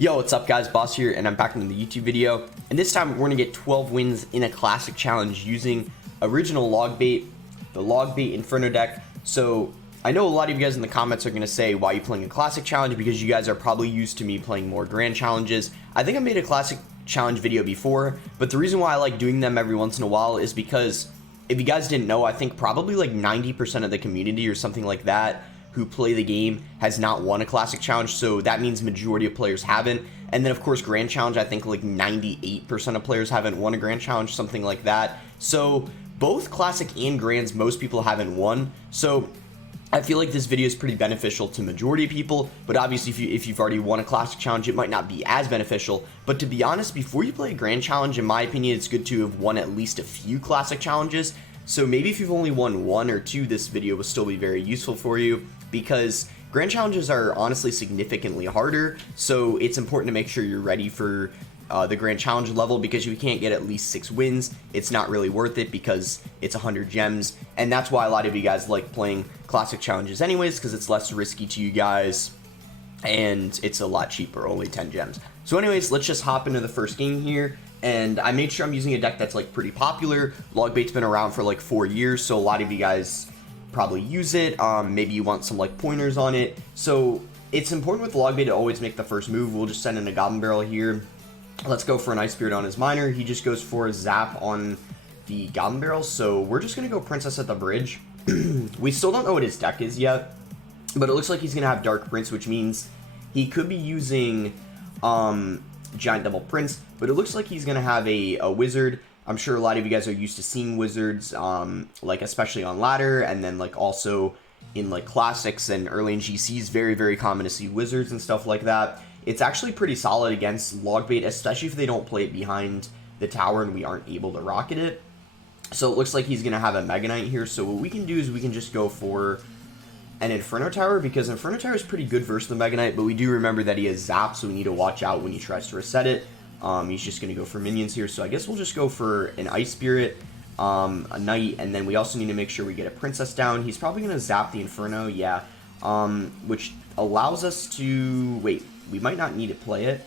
Yo, what's up guys, Boss here, and I'm back in the YouTube video, and this time we're going to get 12 wins in a classic challenge using original LOGBAIT, the LOGBAIT Inferno deck. So, I know a lot of you guys in the comments are going to say, why are you playing a classic challenge, because you guys are probably used to me playing more grand challenges. I think I made a classic challenge video before, but the reason why I like doing them every once in a while is because, if you guys didn't know, I think probably like 90% of the community or something like that who play the game has not won a classic challenge, so that means majority of players haven't. And then of course grand challenge, I think like 98% of players haven't won a grand challenge, something like that. So both classic and grands, most people haven't won, so I feel like this video is pretty beneficial to majority of people, but obviously if you've already won a classic challenge, it might not be as beneficial. But to be honest, before you play a grand challenge, in my opinion, it's good to have won at least a few classic challenges. So maybe if you've only won one or two, this video will still be very useful for you, because grand challenges are honestly significantly harder, so it's important to make sure you're ready for the grand challenge level, because if you can't get at least 6 wins, it's not really worth it because it's 100 gems, and that's why a lot of you guys like playing classic challenges anyways, because it's less risky to you guys and it's a lot cheaper, only 10 gems. So anyways, let's just hop into the first game here. And I made sure I'm using a deck that's like pretty popular. LOGBAIT's been around for like 4 years, so a lot of you guys probably use it. Maybe you want some like pointers on it. So it's important with LOGBAIT to always make the first move. We'll just send in a Goblin Barrel here. Let's go for an Ice Spirit on his Miner. He just goes for a Zap on the Goblin Barrel, so we're just gonna go Princess at the bridge. We still don't know what his deck is yet, but it looks like he's gonna have Dark Prince, which means he could be using Giant Double Prince, but it looks like he's gonna have a Wizard. I'm sure a lot of you guys are used to seeing wizards, like especially on ladder, and then like also in like classics and early in GCs, very common to see wizards and stuff like that. It's actually pretty solid against LOGBAIT, especially if they don't play it behind the tower and we aren't able to rocket it. So it looks like he's gonna have a Mega Knight here, so what we can do is we can just go for an Inferno Tower, because Inferno Tower is pretty good versus the Mega Knight, but we do remember that he has Zap, so we need to watch out when he tries to reset it. He's just going to go for minions here, so I guess we'll just go for an Ice Spirit, a Knight, and then we also need to make sure we get a Princess down. He's probably going to Zap the Inferno, yeah, which allows us to... Wait, we might not need to play it.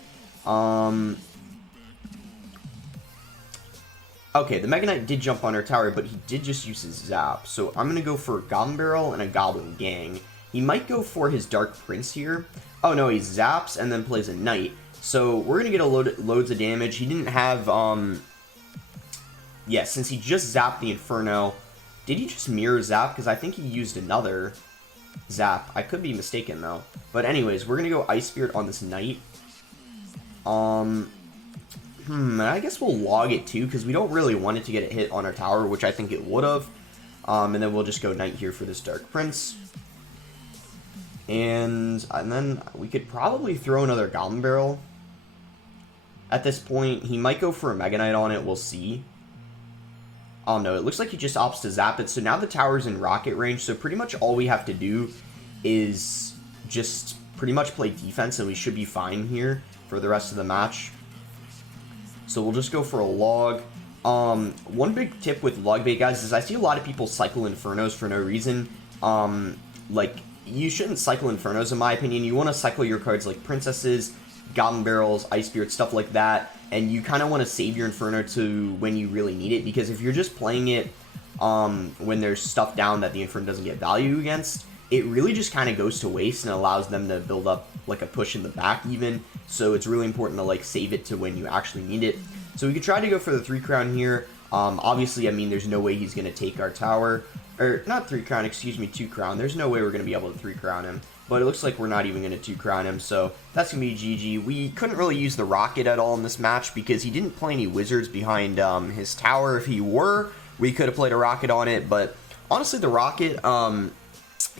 Okay, the Mega Knight did jump on our tower, but he did just use his Zap, so I'm going to go for a Goblin Barrel and a Goblin Gang. He might go for his Dark Prince here. Oh no, he Zaps and then plays a Knight. So we're going to get loads of damage. He didn't have, yeah, since he just zapped the Inferno, did he just mirror Zap? Because I think he used another Zap. I could be mistaken, though. But anyways, we're going to go Ice Spirit on this Knight. I guess we'll log it, too, because we don't really want it to get a hit on our tower, which I think it would have. And then we'll just go Knight here for this Dark Prince. And then we could probably throw another Goblin Barrel. At this point, he might go for a Mega Knight on it, we'll see. Oh no, it looks like he just opts to zap it, so now the tower's in rocket range, so pretty much all we have to do is just pretty much play defense, and we should be fine here for the rest of the match. So we'll just go for a log. One big tip with LOGBAIT, guys, is I see a lot of people cycle Infernos for no reason. Like, you shouldn't cycle Infernos, in my opinion. You want to cycle your cards like Princesses, Goblin Barrels, Ice Spirits, stuff like that, and you kind of want to save your Inferno to when you really need it, because if you're just playing it when there's stuff down that the Inferno doesn't get value against, it really just kind of goes to waste and allows them to build up like a push in the back even, so it's really important to like save it to when you actually need it. So we could try to go for the 3 crown here. Obviously, I mean, there's no way he's going to take our tower, or not 3 crown, excuse me, 2 crown. There's no way we're going to be able to 3 crown him. But it looks like we're not even going to 2 crown him, so that's going to be GG. We couldn't really use the Rocket at all in this match because he didn't play any Wizards behind his tower. If he were, we could have played a Rocket on it, but honestly, the Rocket, kind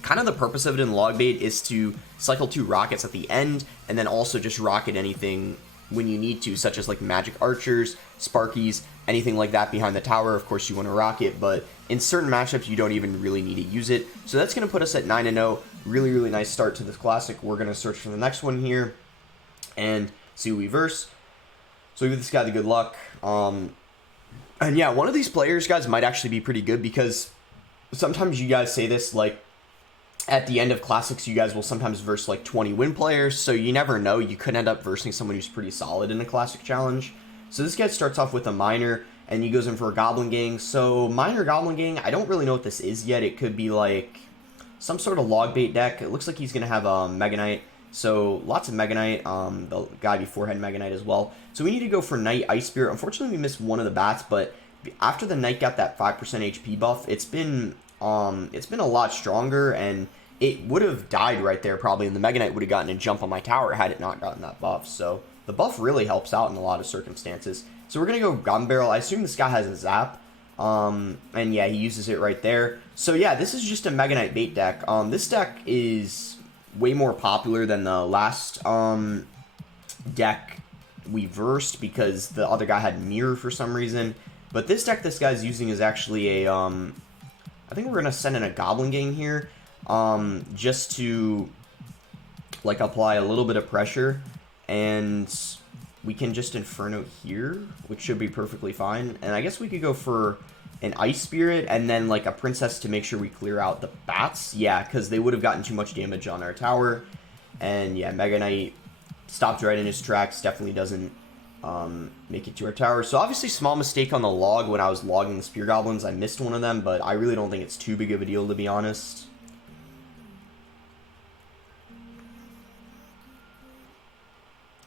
of the purpose of it in LOGBAIT is to cycle 2 Rockets at the end, and then also just Rocket anything when you need to, such as like Magic Archers, Sparkies, anything like that behind the tower. Of course, you want to rocket, but in certain matchups, you don't even really need to use it. So that's going to put us at 9-0. Really nice start to this classic. We're going to search for the next one here and see who we verse. So we give this guy the good luck. And yeah, one of these players, guys, might actually be pretty good, because sometimes you guys say this, like, at the end of classics, you guys will sometimes verse like 20 win players, so you never know. You could end up versing someone who's pretty solid in a classic challenge. So this guy starts off with a miner, and he goes in for a goblin gang. So miner goblin gang, I don't really know what this is yet. It could be like some sort of log bait deck. It looks like he's gonna have a Mega Knight, so lots of Mega Knight. The guy before had Mega Knight as well. So we need to go for Knight Ice Spirit. Unfortunately, we missed one of the bats, but after the Knight got that 5% HP buff, it's been a lot stronger, and it would have died right there probably, and the Mega Knight would have gotten a jump on my tower had it not gotten that buff. So the buff really helps out in a lot of circumstances. So we're gonna go Goblin Barrel. I assume this guy has a zap. And yeah, he uses it right there. So yeah, this is just a Mega Knight bait deck. This deck is way more popular than the last deck we versed, because the other guy had Mirror for some reason. But this deck this guy's using is actually a I think we're gonna send in a Goblin Gang here, just to like apply a little bit of pressure, and we can just Inferno here, which should be perfectly fine. And I guess we could go for an Ice Spirit and then like a Princess to make sure we clear out the bats. Yeah, because they would have gotten too much damage on our tower. And yeah, Mega Knight stopped right in his tracks. Definitely doesn't make it to our tower. So obviously small mistake on the log when I was logging the Spear Goblins. I missed one of them, but I really don't think it's too big of a deal, to be honest.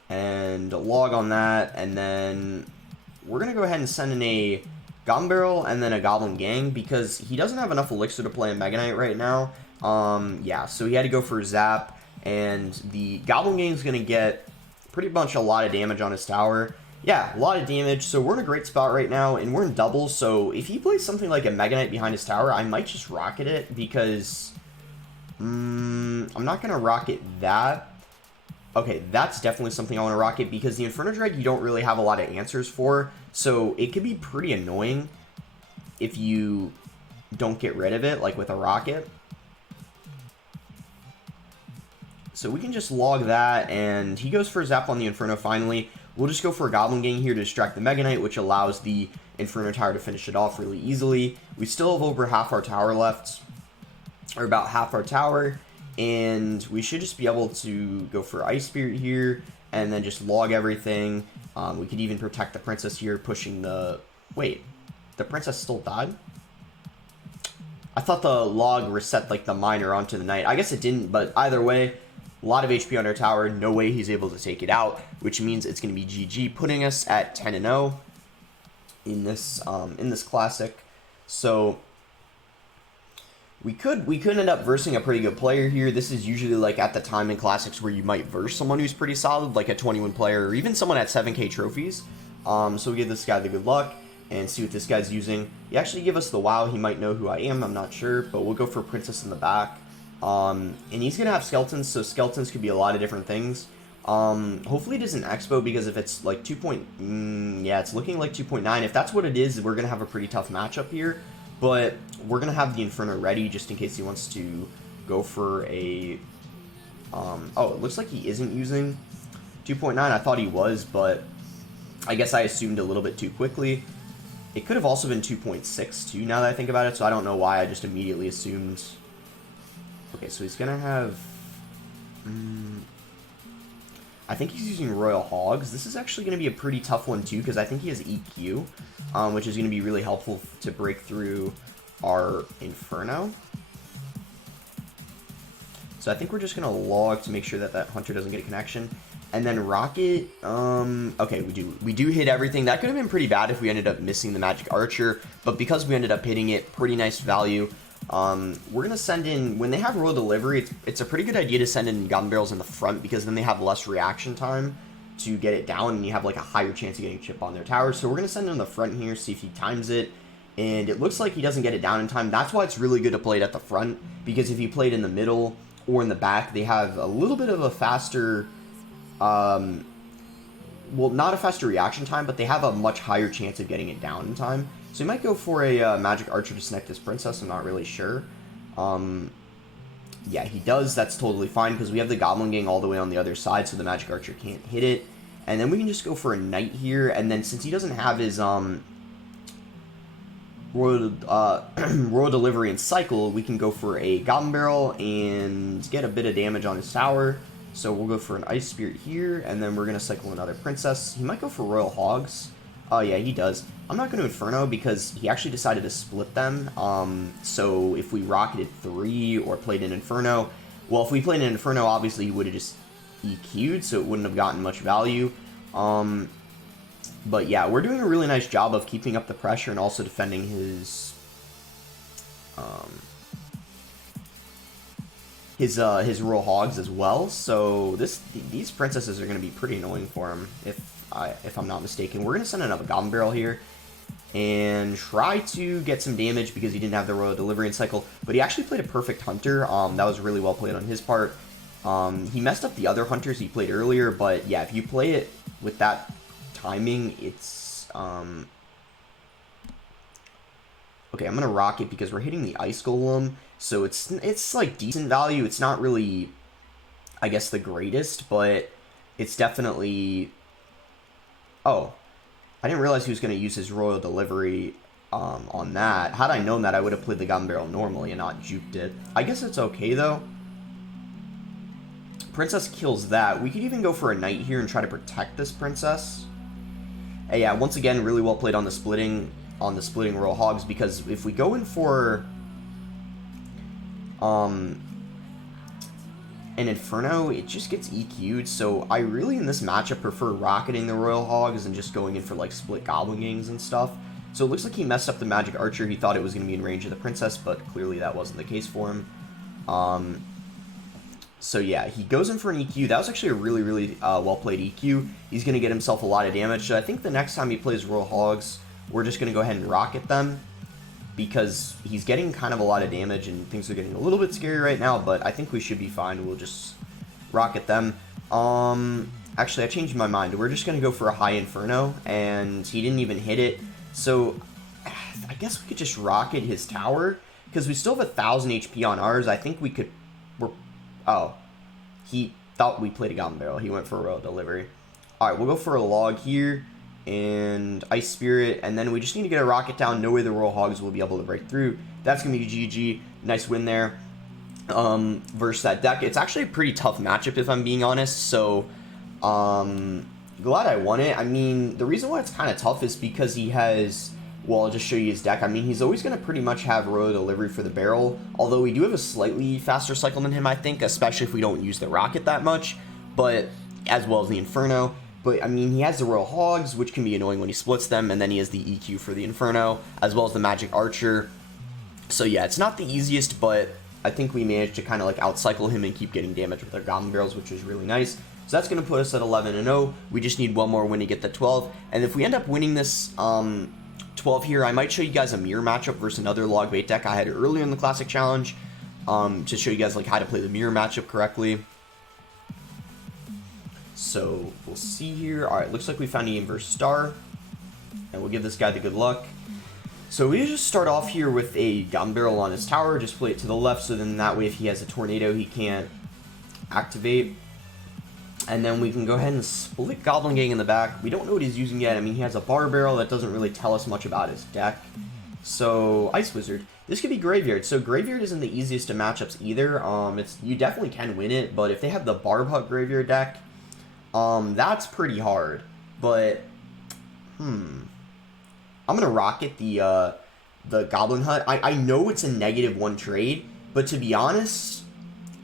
And log on that, and then we're gonna go ahead and send in a Goblin Barrel and then a Goblin Gang, because he doesn't have enough elixir to play a Mega Knight right now. Yeah, so he had to go for Zap, and the Goblin Gang is gonna get pretty much a lot of damage on his tower. Yeah, a lot of damage, so we're in a great spot right now, and we're in doubles, so if he plays something like a Mega Knight behind his tower, I might just rocket it, because I'm not gonna rocket that. Okay, that's definitely something I want to rocket, because the Inferno Drag you don't really have a lot of answers for, so it could be pretty annoying if you don't get rid of it, like with a rocket. So we can just log that, and he goes for a Zap on the Inferno finally. We'll just go for a Goblin Gang here to distract the Mega Knight, which allows the Inferno Tower to finish it off really easily. We still have over half our tower left, or about half our tower. And we should just be able to go for Ice Spirit here, and then just log everything. We could even protect the Princess here, pushing the... Wait, the Princess still died? I thought the log reset, like, the miner onto the Knight. I guess it didn't, but either way, a lot of HP on our tower. No way he's able to take it out, which means it's going to be GG, putting us at 10-0 in this classic. So... We could end up versing a pretty good player here. This is usually like at the time in classics where you might verse someone who's pretty solid, like a 21 player, or even someone at 7k trophies. So we give this guy the good luck and see what this guy's using. He actually give us the wow. He might know who I am. I'm not sure, but we'll go for Princess in the back. And he's gonna have skeletons, so skeletons could be a lot of different things. Hopefully it isn't Expo, because if it's like yeah, it's looking like 2.9. If that's what it is, we're gonna have a pretty tough matchup here. But we're going to have the Inferno ready just in case he wants to go for a... oh, it looks like he isn't using 2.9. I thought he was, but I guess I assumed a little bit too quickly. It could have also been 2.6 too, now that I think about it, so I don't know why I just immediately assumed... Okay, so he's going to have... I think he's using Royal Hogs. This is actually going to be a pretty tough one too, because I think he has EQ, which is going to be really helpful to break through our Inferno. So I think we're just going to log to make sure that that Hunter doesn't get a connection. And then Rocket, okay, we do hit everything. That could have been pretty bad if we ended up missing the Magic Archer, but because we ended up hitting it, pretty nice value. We're going to send in, when they have Royal Delivery, it's a pretty good idea to send in Goblin Barrels in the front, because then they have less reaction time to get it down, and you have like a higher chance of getting chip on their tower. So we're going to send it in the front here, see if he times it, and it looks like he doesn't get it down in time. That's why it's really good to play it at the front, because if you play it in the middle or in the back, they have a little bit of a faster, well, not a faster reaction time, but they have a much higher chance of getting it down in time. So he might go for a Magic Archer to snipe this Princess, I'm not really sure. Yeah, he does. That's totally fine, because we have the Goblin Gang all the way on the other side, so the Magic Archer can't hit it. And then we can just go for a Knight here, and then since he doesn't have his, Royal Delivery and cycle, we can go for a Goblin Barrel and get a bit of damage on his tower. So we'll go for an Ice Spirit here, and then we're going to cycle another Princess. He might go for Royal Hogs. Oh, yeah, he does. I'm not going to Inferno because he actually decided to split them. So if we rocketed 3 or played an Inferno, well, if we played an Inferno, obviously he would have just EQ'd, so it wouldn't have gotten much value. But yeah, we're doing a really nice job of keeping up the pressure and also defending his Royal Hogs as well. So these princesses are going to be pretty annoying for him if I'm not mistaken. We're going to send another Goblin Barrel here and try to get some damage because he didn't have the Royal Delivery and cycle. But he actually played a perfect Hunter. That was really well played on his part. He messed up the other Hunters he played earlier, but yeah, if you play it with that timing, it's okay. I'm gonna rock it because we're hitting the Ice Golem, so it's like decent value. It's not really, I guess, the greatest, but it's definitely. Oh, I didn't realize he was gonna use his Royal Delivery on that. Had I known that, I would have played the Goblin Barrel normally and not juked it. I guess it's okay though. Princess kills that. We could even go for a Knight here and try to protect this Princess. And yeah, once again, really well played on the splitting Royal Hogs, because if we go in for an Inferno, it just gets EQ'd. So I really, in this matchup, prefer rocketing the Royal Hogs and just going in for like split Goblin Gangs and stuff. So it looks like he messed up the Magic Archer. He thought it was going to be in range of the Princess, but clearly that wasn't the case for him. So yeah, he goes in for an EQ. That was actually a really, really well-played EQ. He's going to get himself a lot of damage. So I think the next time he plays Royal Hogs, we're just going to go ahead and rocket them, because he's getting kind of a lot of damage and things are getting a little bit scary right now, but I think we should be fine. We'll just rocket them. Actually, I changed my mind. We're just going to go for a high Inferno, and he didn't even hit it. So I guess we could just rocket his tower, because we still have 1,000 HP on ours. I think we could... Oh, he thought we played a Goblin Barrel. He went for a Royal Delivery. Alright, we'll go for a Log here, and Ice Spirit, and then we just need to get a rocket down. No way the Royal Hogs will be able to break through. That's going to be GG. Nice win there versus that deck. It's actually a pretty tough matchup, if I'm being honest, so glad I won it. I mean, the reason why it's kind of tough is because he has... Well, I'll just show you his deck. I mean, he's always going to pretty much have Royal Delivery for the barrel, although we do have a slightly faster cycle than him, I think, especially if we don't use the rocket that much, but as well as the Inferno. But, I mean, he has the Royal Hogs, which can be annoying when he splits them, and then he has the EQ for the Inferno, as well as the Magic Archer. So, yeah, it's not the easiest, but I think we managed to kind of, like, outcycle him and keep getting damage with our Goblin Barrels, which is really nice. So that's going to put us at 11-0. We just need one more win to get the 12, and if we end up winning this... 12 here, I might show you guys a mirror matchup versus another LOGBAIT deck I had earlier in the Classic Challenge, to show you guys like how to play the mirror matchup correctly. So we'll see here. All right, looks like we found the inverse star, and we'll give this guy the good luck. So we just start off here with a Goblin Barrel on his tower. Just play it to the left, so then that way if he has a tornado, he can't activate. And then we can go ahead and split Goblin Gang in the back. We don't know what he's using yet. I mean, he has a Bar Barrel. That doesn't really tell us much about his deck. So, Ice Wizard. This could be Graveyard. So, Graveyard isn't the easiest of matchups either. You definitely can win it, but if they have the Barb Hut Graveyard deck, that's pretty hard. But, I'm going to rocket the Goblin Hut. I know it's a -1 trade, but to be honest...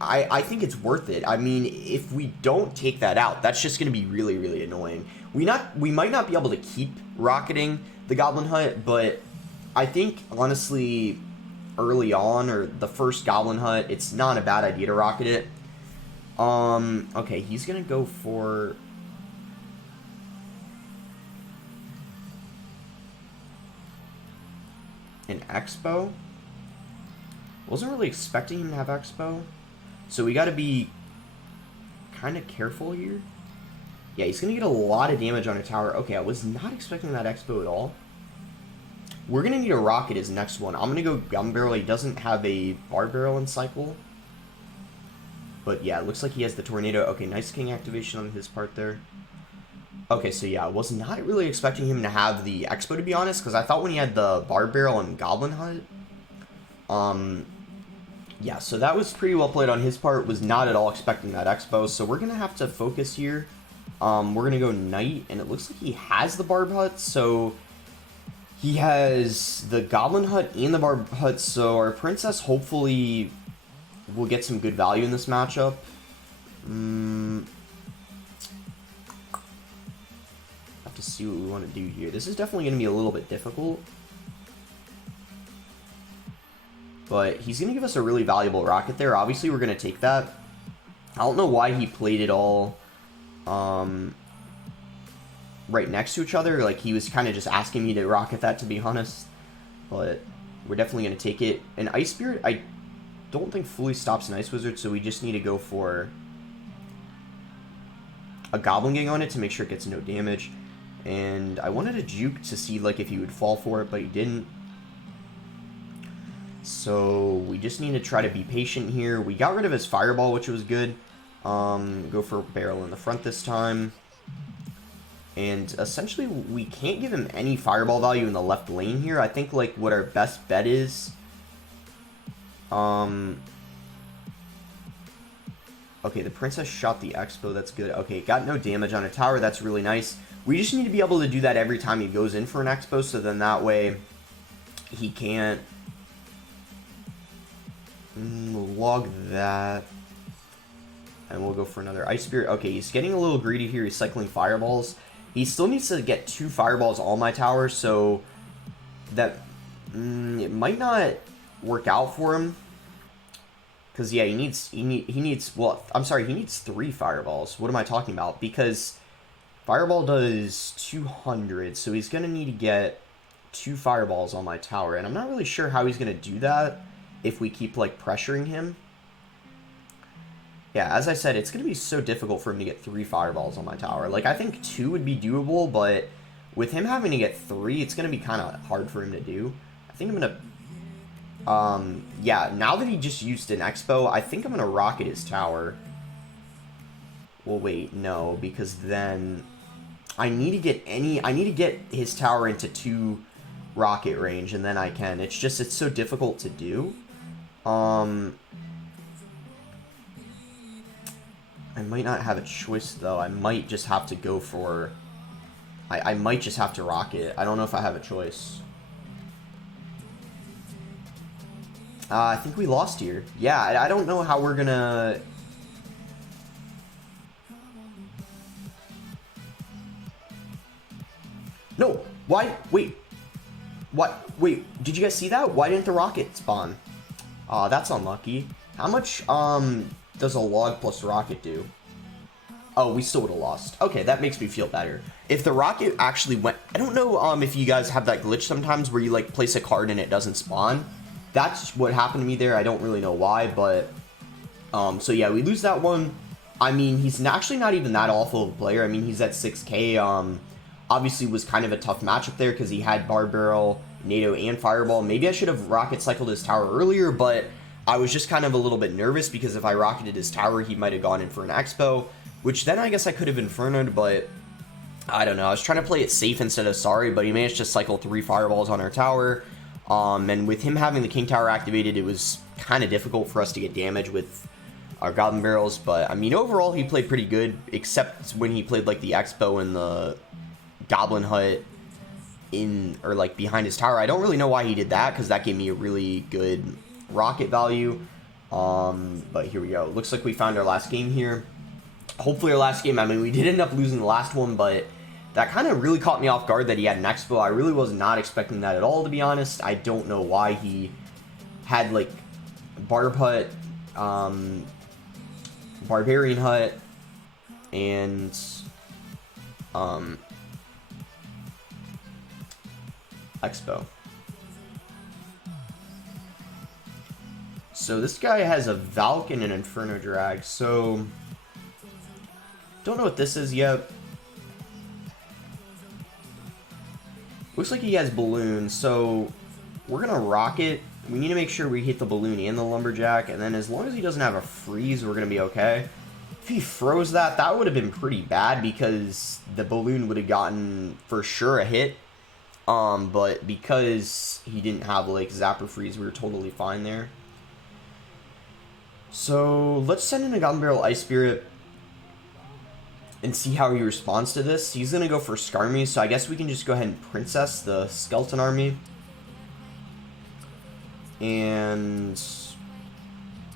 I think it's worth it. I mean, if we don't take that out, that's just going to be really, really annoying. We might not be able to keep rocketing the Goblin Hut, but I think, honestly, early on, or the first Goblin Hut, it's not a bad idea to rocket it. Okay, he's going to go for... an Expo? Wasn't really expecting him to have Expo. So we got to be kind of careful here. Yeah, he's going to get a lot of damage on a tower. Okay, I was not expecting that Expo at all. We're going to need a rocket as next one. I'm going to go Goblin Barrel. He doesn't have a Bar Barrel in cycle. But yeah, it looks like he has the Tornado. Okay, nice King activation on his part there. Okay, so yeah, I was not really expecting him to have the Expo, to be honest, because I thought when he had the Barb Barrel and Goblin Hunt, yeah, so that was pretty well played on his part. Was not at all expecting that Expo, so we're gonna have to focus here. We're gonna go Knight, and it looks like he has the Barb Hut, so he has the Goblin Hut and the Barb Hut, so our Princess hopefully will get some good value in this matchup. Have to see what we want to do here. This is definitely going to be a little bit difficult, but he's going to give us a really valuable rocket there. Obviously, we're going to take that. I don't know why he played it all right next to each other. Like, he was kind of just asking me to rocket that, to be honest, but we're definitely going to take it. An Ice Spirit, I don't think fully stops an Ice Wizard, so we just need to go for a Goblin Gang on it to make sure it gets no damage. And I wanted a Juke to see like if he would fall for it, but he didn't. So we just need to try to be patient here. We got rid of his Fireball, which was good. Go for Barrel in the front this time. And essentially we can't give him any Fireball value in the left lane here. I think like what our best bet is. Okay, the Princess shot the Expo. That's good. Okay, got no damage on a tower. That's really nice. We just need to be able to do that every time he goes in for an Expo, so then that way he can't log that. And we'll go for another Ice Spirit. Okay, he's getting a little greedy here. He's cycling Fireballs. He still needs to get 2 Fireballs on my tower, so that it might not work out for him. Because, yeah, he needs, well, I'm sorry, he needs 3 Fireballs. What am I talking about? Because Fireball does 200, so he's going to need to get 2 Fireballs on my tower. And I'm not really sure how he's going to do that if we keep, like, pressuring him. Yeah, as I said, it's going to be so difficult for him to get 3 Fireballs on my tower. Like, I think 2 would be doable, but with him having to get 3, it's going to be kind of hard for him to do. I think I'm going to... yeah, now that he just used an Expo, I think I'm gonna rocket his tower. Well, wait, no, because then I need to get his tower into 2 rocket range, and then I can. It's just, it's so difficult to do. I might not have a choice, though. I might just have to go for... I might just have to rocket. I don't know if I have a choice. I think we lost here. Yeah, I don't know how we're gonna... No! Why? Wait. What? Wait, did you guys see that? Why didn't the rocket spawn? That's unlucky. How much, does a log plus rocket do? Oh, we still would have lost. Okay, that makes me feel better. If the rocket actually went... I don't know, if you guys have that glitch sometimes where you, like, place a card and it doesn't spawn. That's what happened to me there. I don't really know why, but... so yeah, we lose that one. I mean, he's actually not even that awful of a player. I mean, he's at 6k. Obviously was kind of a tough matchup there because he had Barb Barrel, NATO, and Fireball. Maybe I should have rocket cycled his tower earlier, but I was just kind of a little bit nervous because if I rocketed his tower, he might have gone in for an Expo, which then I guess I could have infernoed, but I don't know. I was trying to play it safe instead of sorry, but he managed to cycle 3 Fireballs on our tower. And with him having the King Tower activated, it was kind of difficult for us to get damage with our Goblin Barrels. But, I mean, overall, he played pretty good, except when he played, like, the Expo and the Goblin Hut in, or, like, behind his tower. I don't really know why he did that, because that gave me a really good rocket value. But here we go. Looks like we found our last game here. Hopefully our last game, I mean, we did end up losing the last one, but... that kind of really caught me off guard that he had an Expo. I really was not expecting that at all, to be honest. I don't know why he had, like, Barb Hut, Barbarian Hut, and, Expo. So this guy has a Valk and an Inferno Drag, so... don't know what this is yet. Looks like he has balloons, so we're going to rocket. We need to make sure we hit the balloon and the lumberjack, and then as long as he doesn't have a freeze, we're going to be okay. If he froze that, that would have been pretty bad because the balloon would have gotten for sure a hit. But because he didn't have like Zapper Freeze, we were totally fine there. So let's send in a Goblin Barrel Ice Spirit and see how he responds to this. He's gonna go for Skarmy, so I guess we can just go ahead and Princess the Skeleton Army. And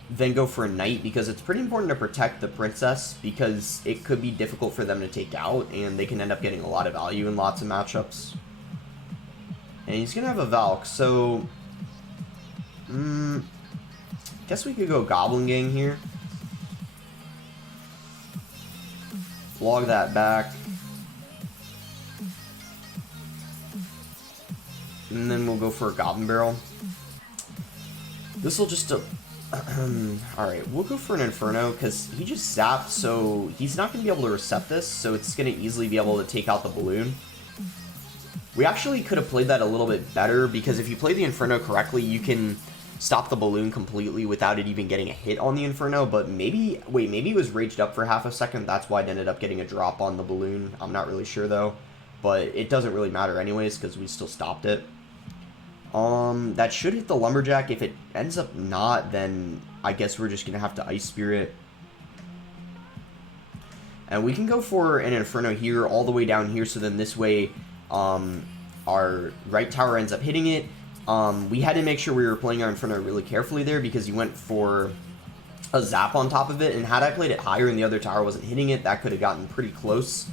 then go for a Knight, because it's pretty important to protect the Princess, because it could be difficult for them to take out, and they can end up getting a lot of value in lots of matchups. And he's gonna have a Valk, so guess we could go Goblin Gang here. Log that back. And then we'll go for a Goblin Barrel. This will just... Alright, we'll go for an Inferno, because he just zapped, so he's not going to be able to Recept this, so it's going to easily be able to take out the balloon. We actually could have played that a little bit better, because if you play the Inferno correctly, you can stop the balloon completely without it even getting a hit on the Inferno, but maybe... Wait, maybe it was raged up for half a second, that's why it ended up getting a drop on the balloon. I'm not really sure, though, but it doesn't really matter anyways, because we still stopped it. That should hit the Lumberjack. If it ends up not, then I guess we're just gonna have to Ice Spirit. And we can go for an Inferno here, all the way down here, so then this way, our right tower ends up hitting it. We had to make sure we were playing our Inferno really carefully there, because he went for a Zap on top of it, and had I played it higher and the other tower wasn't hitting it, that could have gotten pretty close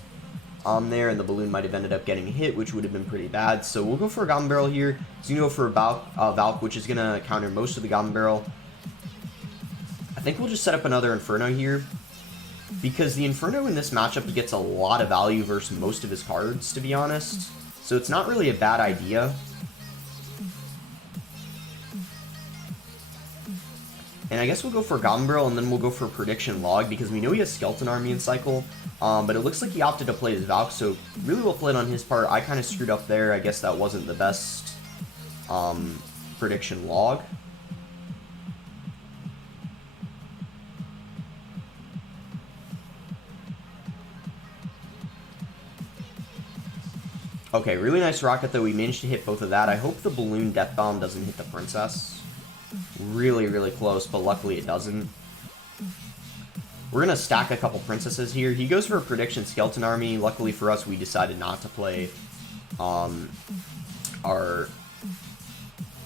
on there, and the balloon might have ended up getting hit, which would have been pretty bad. So we'll go for a Goblin Barrel here. He's going to go for a Valk, which is going to counter most of the Goblin Barrel. I think we'll just set up another Inferno here, because the Inferno in this matchup gets a lot of value versus most of his cards, to be honest. So it's not really a bad idea. And I guess we'll go for Goblin Barrel, and then we'll go for Prediction Log, because we know he has Skeleton Army in cycle. But it looks like he opted to play his Valk, so really well played on his part. I kind of screwed up there. I guess that wasn't the best Prediction Log. Okay, really nice rocket, though. We managed to hit both of that. I hope the Balloon Death Bomb doesn't hit the Princess. Really, really close, but luckily it doesn't. We're going to stack a couple Princesses here. He goes for a Prediction Skeleton Army. Luckily for us, we decided not to play our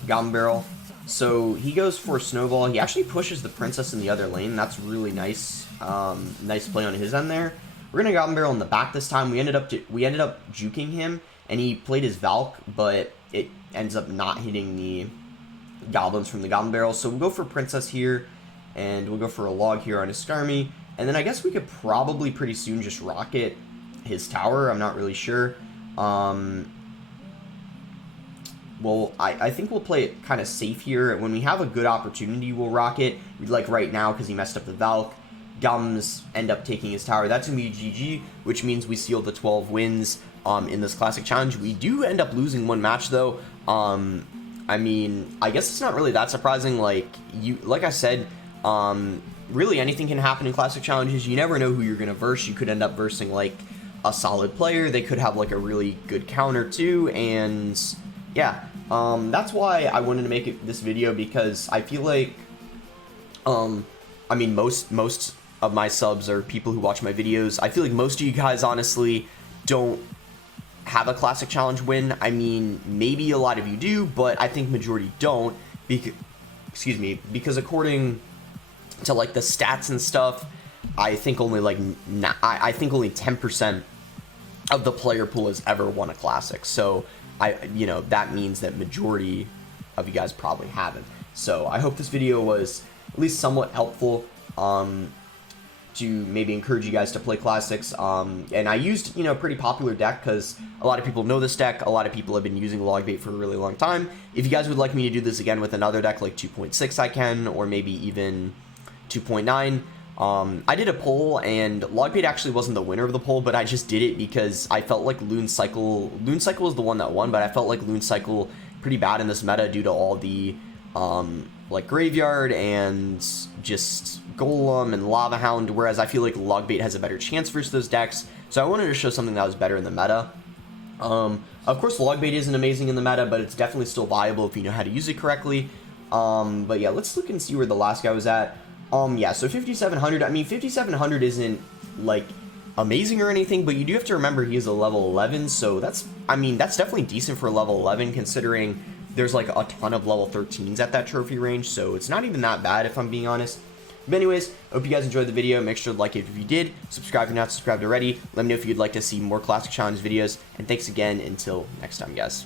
Goblin Barrel. So he goes for Snowball. He actually pushes the Princess in the other lane. That's really nice. Nice play on his end there. We're going to Goblin Barrel in the back this time. We ended up juking him, and he played his Valk, but it ends up not hitting the Goblins from the Goblin Barrel. So we'll go for Princess here, and we'll go for a Log here on his Skarmy. And then I guess we could probably pretty soon just rocket his tower. I'm not really sure. Well, I think we'll play it kind of safe here. When we have a good opportunity, we'll rocket. Like right now, because he messed up the Valk. Goblins end up taking his tower. That's going to be GG, which means we seal the 12 wins in this Classic Challenge. We do end up losing one match, though. I mean, I guess it's not really that surprising. Like I said, really anything can happen in Classic Challenges. You never know who you're going to verse. You could end up versing, like, a solid player. They could have, like, a really good counter, too. And, yeah, that's why I wanted to make this video, because I feel like, I mean, most of my subs are people who watch my videos. I feel like most of you guys, honestly, don't have a Classic Challenge win. I mean, maybe a lot of you do, but I think majority don't, because according to, like, the stats and stuff, I think only, like, I think only 10% of the player pool has ever won a Classic. So, that means that majority of you guys probably haven't. So, I hope this video was at least somewhat helpful, to maybe encourage you guys to play Classics. And I used, a pretty popular deck, because a lot of people know this deck. A lot of people have been using LOGBAIT for a really long time. If you guys would like me to do this again with another deck, like 2.6, I can, or maybe even 2.9. I did a poll, and LOGBAIT actually wasn't the winner of the poll, but I just did it because I felt like Loon Cycle was the one that won, but I felt like Loon Cycle pretty bad in this meta due to all the like Graveyard and just Golem and Lava Hound, whereas I feel like LOGBAIT has a better chance versus those decks. So I wanted to show something that was better in the meta. Of course, LOGBAIT isn't amazing in the meta, but it's definitely still viable if you know how to use it correctly. But yeah, let's look and see where the last guy was at. Yeah, so 5,700. I mean, 5,700 isn't like amazing or anything, but you do have to remember he is a level 11, so that's, I mean, that's definitely decent for a level 11 considering there's like a ton of level 13s at that trophy range, so it's not even that bad if I'm being honest. But anyways, I hope you guys enjoyed the video. Make sure to like it if you did. Subscribe if you're not subscribed already. Let me know if you'd like to see more Classic Challenge videos. And thanks again until next time, guys.